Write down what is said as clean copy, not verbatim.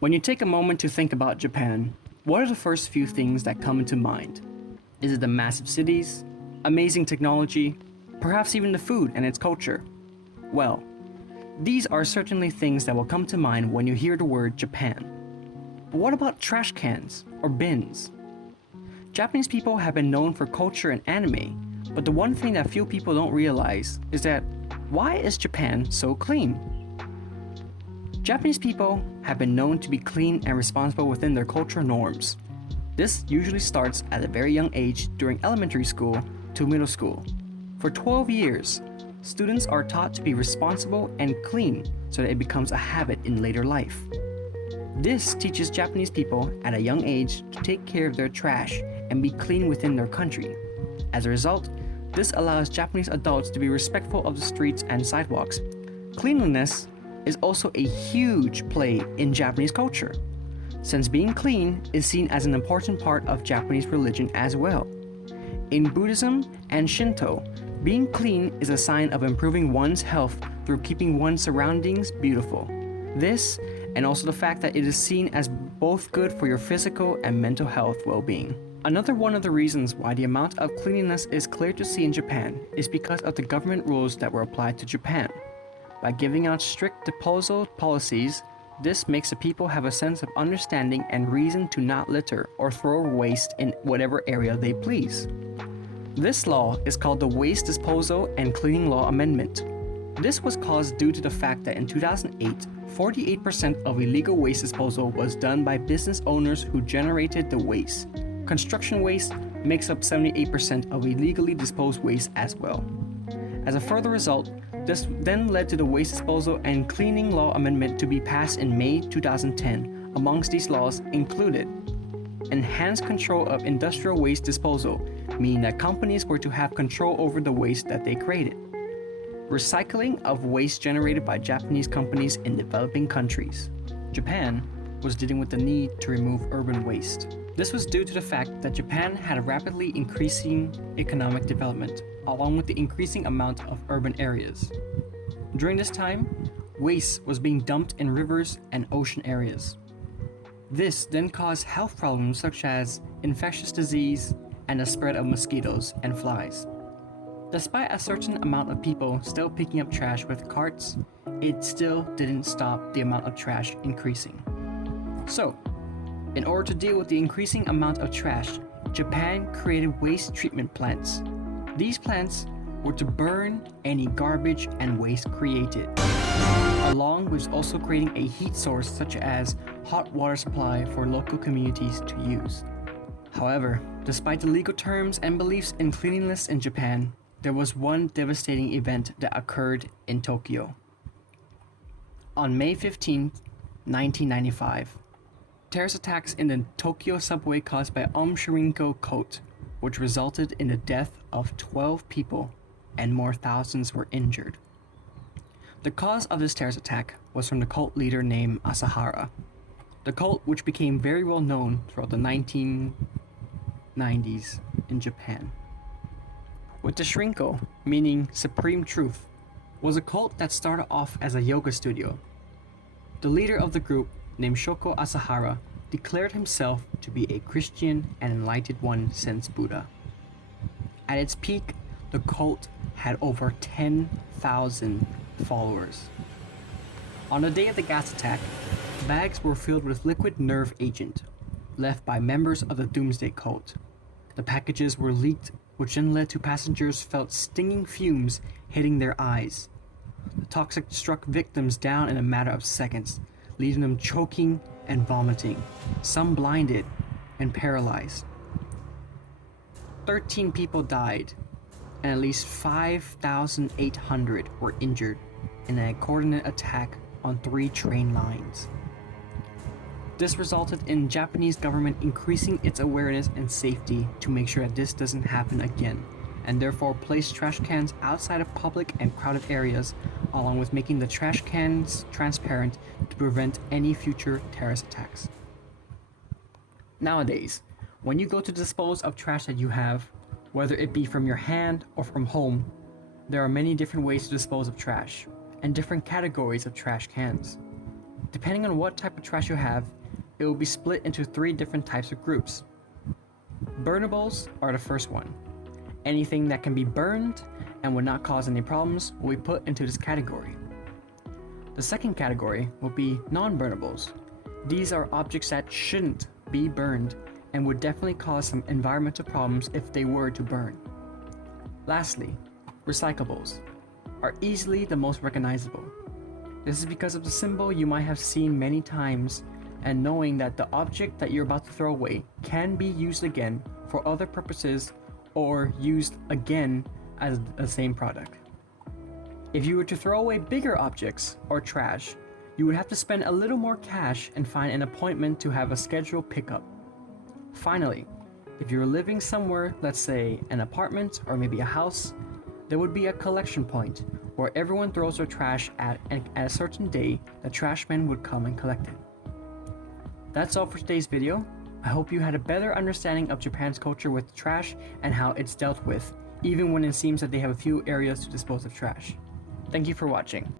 When you take a moment to think about Japan, what are the first few things that come into mind? Is it the massive cities, amazing technology, perhaps even the food and its culture? Well, these are certainly things that will come to mind when you hear the word Japan. But what about trash cans or bins? Japanese people have been known for culture and anime, but the one thing that few people don't realize is that why is Japan so clean? Japanese people have been known to be clean and responsible within their cultural norms. This usually starts at a very young age during elementary school to middle school. For 12 years, students are taught to be responsible and clean so that it becomes a habit in later life. This teaches Japanese people at a young age to take care of their trash and be clean within their country. As a result, this allows Japanese adults to be respectful of the streets and sidewalks. Cleanliness is also a huge play in Japanese culture, since being clean is seen as an important part of Japanese religion as well. In Buddhism and Shinto, being clean is a sign of improving one's health through keeping one's surroundings beautiful. This, and also the fact that it is seen as both good for your physical and mental health well-being. Another one of the reasons why the amount of cleanliness is clear to see in Japan is because of the government rules that were applied to Japan. By giving out strict disposal policies, this makes the people have a sense of understanding and reason to not litter or throw waste in whatever area they please. This law is called the Waste Disposal and Cleaning Law Amendment. This was caused due to the fact that in 2008, 48% of illegal waste disposal was done by business owners who generated the waste. Construction waste makes up 78% of illegally disposed waste as well. As a further result, this then led to the Waste Disposal and Cleaning Law Amendment to be passed in May 2010. Amongst these laws included enhanced control of industrial waste disposal, meaning that companies were to have control over the waste that they created. Recycling of waste generated by Japanese companies in developing countries. Japan was dealing with the need to remove urban waste. This was due to the fact that Japan had a rapidly increasing economic development, along with the increasing amount of urban areas. During this time, waste was being dumped in rivers and ocean areas. This then caused health problems such as infectious disease and the spread of mosquitoes and flies. Despite a certain amount of people still picking up trash with carts, it still didn't stop the amount of trash increasing. So, in order to deal with the increasing amount of trash, Japan created waste treatment plants. These plants were to burn any garbage and waste created, along with also creating a heat source such as hot water supply for local communities to use. However, despite the legal terms and beliefs in cleanliness in Japan, there was one devastating event that occurred in Tokyo. On May 15, 1995, terrorist attacks in the Tokyo subway caused by Shirinko cult, which resulted in the death of 12 people and more thousands were injured. The cause of this terrorist attack was from the cult leader named Asahara. The cult, which became very well known throughout the 1990s in Japan. With the Shrinko, meaning Supreme Truth, was a cult that started off as a yoga studio. The leader of the group, named Shoko Asahara, declared himself to be a Christian and enlightened one since Buddha. At its peak, the cult had over 10,000 followers. On the day of the gas attack, bags were filled with liquid nerve agent, left by members of the Doomsday cult. The packages were leaked, which then led to passengers felt stinging fumes hitting their eyes. The toxic struck victims down in a matter of seconds, leaving them choking and vomiting, some blinded and paralyzed. 13 people died, and at least 5,800 were injured in a coordinated attack on 3 train lines. This resulted in Japanese government increasing its awareness and safety to make sure that this doesn't happen again, and therefore placed trash cans outside of public and crowded areas, along with making the trash cans transparent to prevent any future terrorist attacks. Nowadays, when you go to dispose of trash that you have, whether it be from your hand or from home, there are many different ways to dispose of trash, and different categories of trash cans. Depending on what type of trash you have, it will be split into 3 different types of groups. Burnables are the first one. Anything that can be burned and would not cause any problems will be put into this category. The second category will be non-burnables. These are objects that shouldn't be burned and would definitely cause some environmental problems if they were to burn. Lastly, recyclables are easily the most recognizable. This is because of the symbol you might have seen many times, and knowing that the object that you're about to throw away can be used again for other purposes or used again as the same product. If you were to throw away bigger objects or trash, you would have to spend a little more cash and find an appointment to have a scheduled pickup. Finally, if you're living somewhere, let's say an apartment or maybe a house, there would be a collection point where everyone throws their trash at a certain day. The trash men would come and collect it. That's all for today's video. I hope you had a better understanding of Japan's culture with trash and how it's dealt with, even when it seems that they have a few areas to dispose of trash. Thank you for watching.